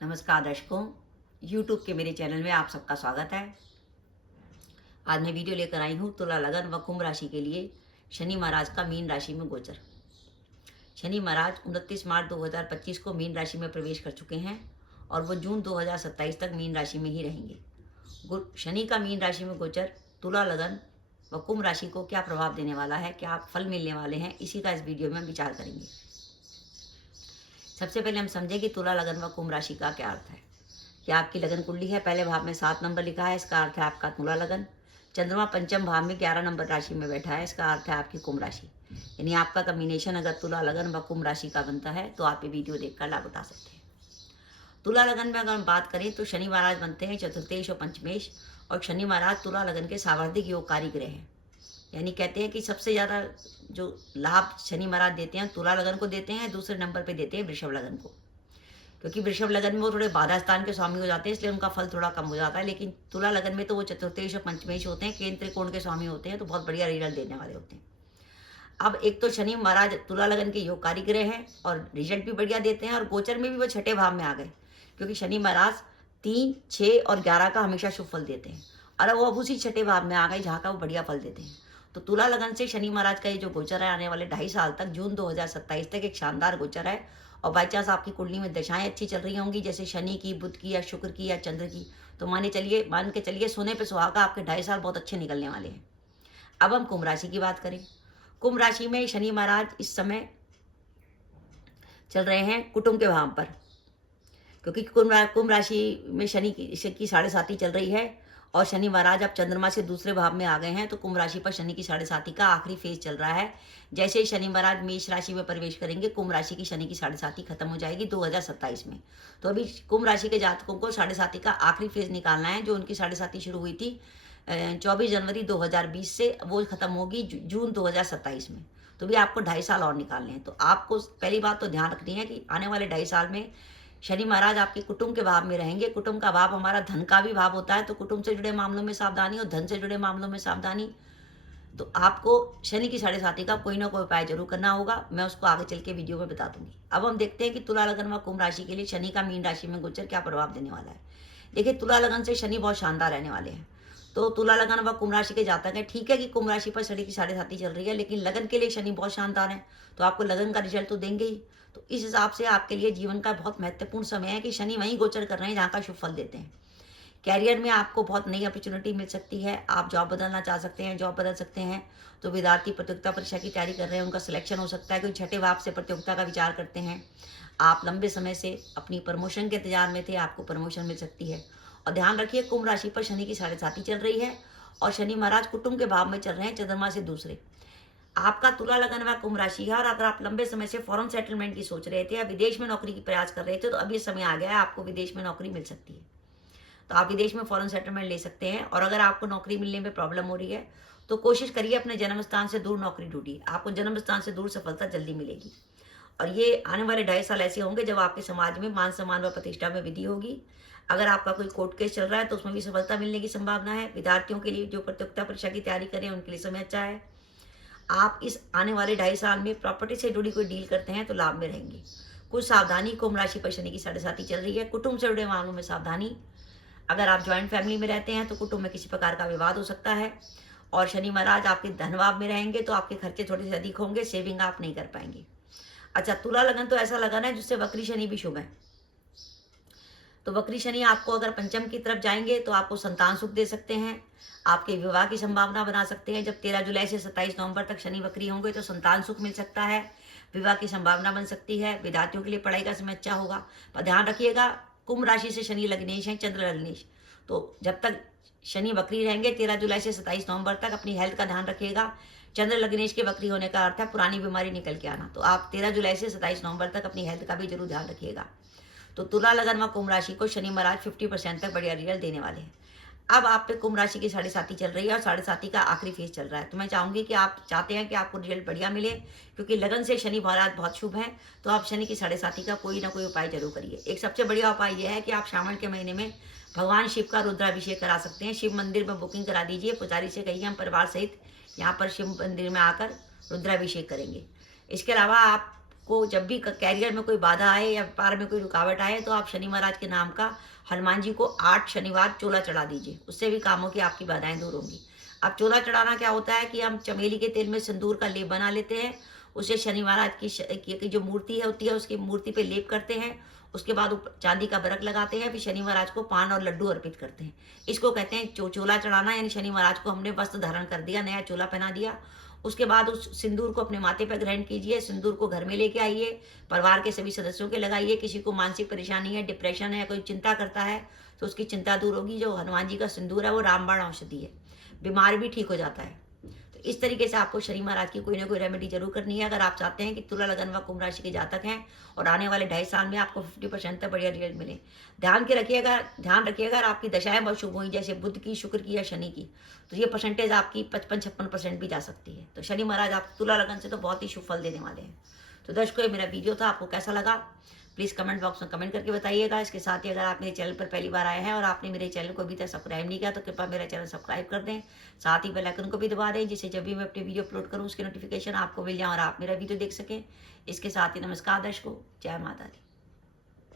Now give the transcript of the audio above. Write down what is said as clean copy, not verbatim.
नमस्कार दर्शकों, YouTube के मेरे चैनल में आप सबका स्वागत है। आज मैं वीडियो लेकर आई हूँ तुला लगन व कुंभ राशि के लिए शनि महाराज का मीन राशि में गोचर। शनि महाराज 29 मार्च 2025 को मीन राशि में प्रवेश कर चुके हैं और वो जून 2027 तक मीन राशि में ही रहेंगे। शनि का मीन राशि में गोचर तुला लगन व कुंभ राशि को क्या प्रभाव देने वाला है, क्या फल मिलने वाले हैं, इसी का इस वीडियो में हम विचार करेंगे। सबसे पहले हम समझें कि तुला लगन व कुंभ राशि का क्या अर्थ है। कि आपकी लगन कुंडली है, पहले भाव में 7 नंबर लिखा है, इसका अर्थ है आपका तुला लगन। चंद्रमा पंचम भाव में 11 नंबर राशि में बैठा है, इसका अर्थ है आपकी कुंभ राशि। यानी आपका कॉम्बिनेशन अगर तुला लगन व कुंभ राशि का बनता है तो आप ये वीडियो देखकर लाभ उठा सकते हैं। तुला लगन में अगर हम बात करें तो शनि महाराज बनते हैं चतुर्थेश और पंचमेश, और शनि महाराज तुला लगन के सावर्धिक योगकारी ग्रह हैं। यानी कहते हैं कि सबसे ज़्यादा जो लाभ शनि महाराज देते हैं तुला लगन को देते हैं, दूसरे नंबर पर देते हैं वृषभ लगन को। क्योंकि वृषभ लगन में वो थोड़े बाधा स्थान के स्वामी हो जाते हैं, इसलिए उनका फल थोड़ा कम हो जाता है। लेकिन तुला लगन में तो वो चतुर्थेश और पंचमेश होते हैं, केंद्र त्रिकोण के स्वामी होते हैं, तो बहुत बढ़िया रिजल्ट देने वाले होते हैं। अब एक तो शनि महाराज तुला लगन के योगकारी ग्रह हैं और रिजल्ट भी बढ़िया देते हैं, और गोचर में भी वो छठे भाव में आ गए, क्योंकि शनि महाराज 3, 6 और 11 का हमेशा शुभ फल देते हैं, और वो अब उसी छठे भाव में आ गए जहाँ का वो बढ़िया फल देते हैं। तो तुला लगन से शनि महाराज का ये जो गोचर है आने वाले 2.5 साल तक, जून 2027 तक, एक शानदार गोचर है। और बाई चांस आपकी कुंडली में दशाएं अच्छी चल रही होंगी, जैसे शनि की, बुध की या शुक्र की या चंद्र की, तो मान के चलिए सोने पे सुहागा, आपके 2.5 साल बहुत अच्छे निकलने वाले हैं। अब हम कुंभ राशि की बात करें। कुंभ राशि में शनि महाराज इस समय चल रहे हैं कुटुंब के भाव पर, क्योंकि कुंभ राशि में शनि की 7.5 चल रही है, और शनि महाराज अब चंद्रमा से दूसरे भाव में आ गए हैं, तो कुंभ राशि पर शनि की 7.5 का आखिरी फेज चल रहा है। जैसे ही शनि महाराज मेष राशि में प्रवेश करेंगे, कुंभ राशि की शनि की 7.5 खत्म हो जाएगी 2027 में। तो अभी कुंभ राशि के जातकों को 7.5 का आखिरी फेज निकालना है। जो उनकी 7.5 शुरू हुई थी 24 जनवरी 2020 से, वो खत्म होगी जून 2027 में। तो भी आपको 2.5 साल और निकालने हैं। तो आपको पहली बात तो ध्यान रखनी है कि आने वाले 2.5 साल में शनि महाराज आपके कुटुंब के भाव में रहेंगे। कुटुंब का भाव हमारा धन का भी भाव होता है, तो कुटुंब से जुड़े मामलों में सावधानी और धन से जुड़े मामलों में सावधानी। तो आपको शनि की 7.5 का कोई ना कोई उपाय जरूर करना होगा, मैं उसको आगे चल के वीडियो में बता दूंगी। अब हम देखते हैं कि तुला लगन व कुंभ राशि के लिए शनि का मीन राशि में गोचर क्या प्रभाव देने वाला है। देखिए, तुला लगन से शनि बहुत शानदार रहने वाले हैं। तो तुला लगन व कुंभ राशि के जातक हैं। ठीक है कि कुंभ राशि पर शनि की 7.5 चल रही है, लेकिन लगन के लिए शनि बहुत शानदार है, तो आपको लगन का रिजल्ट तो देंगे ही। तो इस हिसाब से आपके लिए जीवन का बहुत महत्वपूर्ण समय है कि शनि वहीं गोचर कर रहे हैं जहाँ का शुभ फल देते हैं। कैरियर में आपको बहुत नई अपॉर्चुनिटी मिल सकती है। आप जॉब बदलना चाह सकते हैं, जॉब बदल सकते हैं। तो विद्यार्थी प्रतियोगिता परीक्षा की तैयारी कर रहे हैं, उनका सिलेक्शन हो सकता है। कोई छठे भाव से प्रतियोगिता का विचार करते हैं। आप लंबे समय से अपनी प्रमोशन के इंतजार में थे, आपको प्रमोशन मिल सकती है। और ध्यान रखिए, कुंभ राशि पर शनि की 7.5 चल रही है, और शनि महाराज कुटुंब के भाव में चल रहे हैं, चंद्रमा से दूसरे। आपका तुला लगन व कुंभ राशि है, और अगर आप लंबे समय से फॉरेन सेटलमेंट की सोच रहे थे या विदेश में नौकरी की प्रयास कर रहे थे, तो अब ये समय आ गया है, आपको विदेश में नौकरी मिल सकती है। तो आप विदेश में फॉरेन सेटलमेंट ले सकते हैं। और अगर आपको नौकरी मिलने में प्रॉब्लम हो रही है, तो कोशिश करिए अपने जन्म स्थान से दूर नौकरी ढूंढिए, आपको जन्म स्थान से दूर सफलता जल्दी मिलेगी। और ये आने वाले 2.5 साल ऐसे होंगे जब आपके समाज में मान सम्मान व प्रतिष्ठा में वृद्धि होगी। अगर आपका कोई कोर्ट केस चल रहा है तो उसमें भी सफलता मिलने की संभावना है। विद्यार्थियों के लिए जो प्रतियोगिता परीक्षा की तैयारी करें, उनके लिए समय अच्छा है। आप इस आने वाले 2.5 साल में प्रॉपर्टी से जुड़ी कोई डील करते हैं तो लाभ में रहेंगे। कुछ सावधानी, कुंभ राशि पर शनि की 7.5 चल रही है, कुटुंब से जुड़े मामलों में सावधानी। अगर आप ज्वाइंट फैमिली में रहते हैं तो कुटुंब में किसी प्रकार का विवाद हो सकता है। और शनि महाराज आपके धनभाव में रहेंगे, तो आपके खर्चे थोड़े से अधिक होंगे, सेविंग आप नहीं कर पाएंगे। अच्छा, तुला लगन तो ऐसा लगन है जिससे वक्री शनि भी शुभ है। तो वक्री शनि आपको अगर पंचम की तरफ जाएंगे तो आपको संतान सुख दे सकते हैं, आपके विवाह की संभावना बना सकते हैं। जब 13 जुलाई से 27 नवंबर तक शनि वक्री होंगे तो संतान सुख मिल सकता है, विवाह की संभावना बन सकती है। विद्यार्थियों के लिए पढ़ाई का समय अच्छा होगा। पर ध्यान रखिएगा, कुंभ राशि से शनि लग्नेश हैं, चंद्र लग्नेश। तो जब तक शनि वक्री रहेंगे 13 जुलाई से 27 नवंबर तक, अपनी हेल्थ का ध्यान रखिएगा। चंद्र लग्नेश के वक्री होने का अर्थ है पुरानी बीमारी निकल के आना। तो आप 13 जुलाई से 27 नवंबर तक अपनी हेल्थ का भी जरूर ध्यान रखिएगा। तो तुला लगन व कुंभ राशि को शनि महाराज 50% तक बढ़िया रिजल्ट देने वाले हैं। अब आप पे कुंभ राशि की 7.5 चल रही है, और 7.5 का आखिरी फेज चल रहा है। तो मैं चाहूंगी कि आप चाहते हैं कि आपको रिजल्ट बढ़िया मिले, क्योंकि लगन से शनि महाराज बहुत शुभ हैं, तो आप शनि की 7.5 का कोई ना कोई उपाय जरूर करिए। एक सबसे बढ़िया उपाय यह है कि आप श्रावण के महीने में भगवान शिव का रुद्राभिषेक करा सकते हैं। शिव मंदिर में बुकिंग करा दीजिए, पुजारी से कहिए हम परिवार सहित यहाँ पर शिव मंदिर में आकर रुद्राभिषेक करेंगे। इसके अलावा आप को जब भी कैरियर में कोई बाधा आए या व्यापार में कोई रुकावट आए तो आप शनि महाराज के नाम का हनुमान जी को 8 शनिवार चोला चढ़ा दीजिए, उससे भी कामों की आपकी बाधाएं दूर होंगी। अब चोला चढ़ाना क्या होता है कि हम चमेली के तेल में सिंदूर का लेप बना लेते हैं, उसे शनि महाराज की जो मूर्ति है होती है उसकी मूर्ति पे लेप करते हैं, उसके बाद चांदी का बरक लगाते हैं, फिर शनि महाराज को पान और लड्डू अर्पित करते हैं। इसको कहते हैं चोला चढ़ाना, यानी शनि महाराज को हमने वस्त्र धारण कर दिया, नया चोला पहना दिया। उसके बाद उस सिंदूर को अपने माथे पर ग्रहण कीजिए, सिंदूर को घर में लेके आइए, परिवार के सभी सदस्यों के लगाइए। किसी को मानसिक परेशानी है, डिप्रेशन है, कोई चिंता करता है तो उसकी चिंता दूर होगी। जो हनुमान जी का सिंदूर है वो रामबाण औषधि है, बीमार भी ठीक हो जाता है। तो इस तरीके से आपको शनि महाराज की कोई ना कोई रेमेडी जरूर करनी है। अगर आप चाहते हैं कि तुला लगन व कुंभ राशि के जातक हैं और आने वाले 2.5 साल में आपको 50% तक बढ़िया रिजल्ट मिले, ध्यान रखिएगा अगर आपकी दशाएं बहुत शुभ हुई, जैसे बुध की, शुक्र की या शनि की, तो ये परसेंटेज आपकी 55-56% भी जा सकती है। तो शनि महाराज आप तुला लगन से तो बहुत ही शुभ फल देने वाले हैं। तो दर्शकों, ये मेरा वीडियो था, आपको कैसा लगा प्लीज़ कमेंट बॉक्स में कमेंट करके बताइएगा। इसके साथ ही अगर आप मेरे चैनल पर पहली बार आए हैं और आपने मेरे चैनल को अभी तक सब्सक्राइब नहीं किया तो कृपया मेरा चैनल सब्सक्राइब कर दें, साथ ही बेल आइकन को भी दबा दें, जिससे जब भी मैं अपनी वीडियो अपलोड करूँ उसकी नोटिफिकेशन आपको मिल जाए और आप मेरा वीडियो देख सकें। इसके साथ ही नमस्कार दर्शकों, जय माता दी।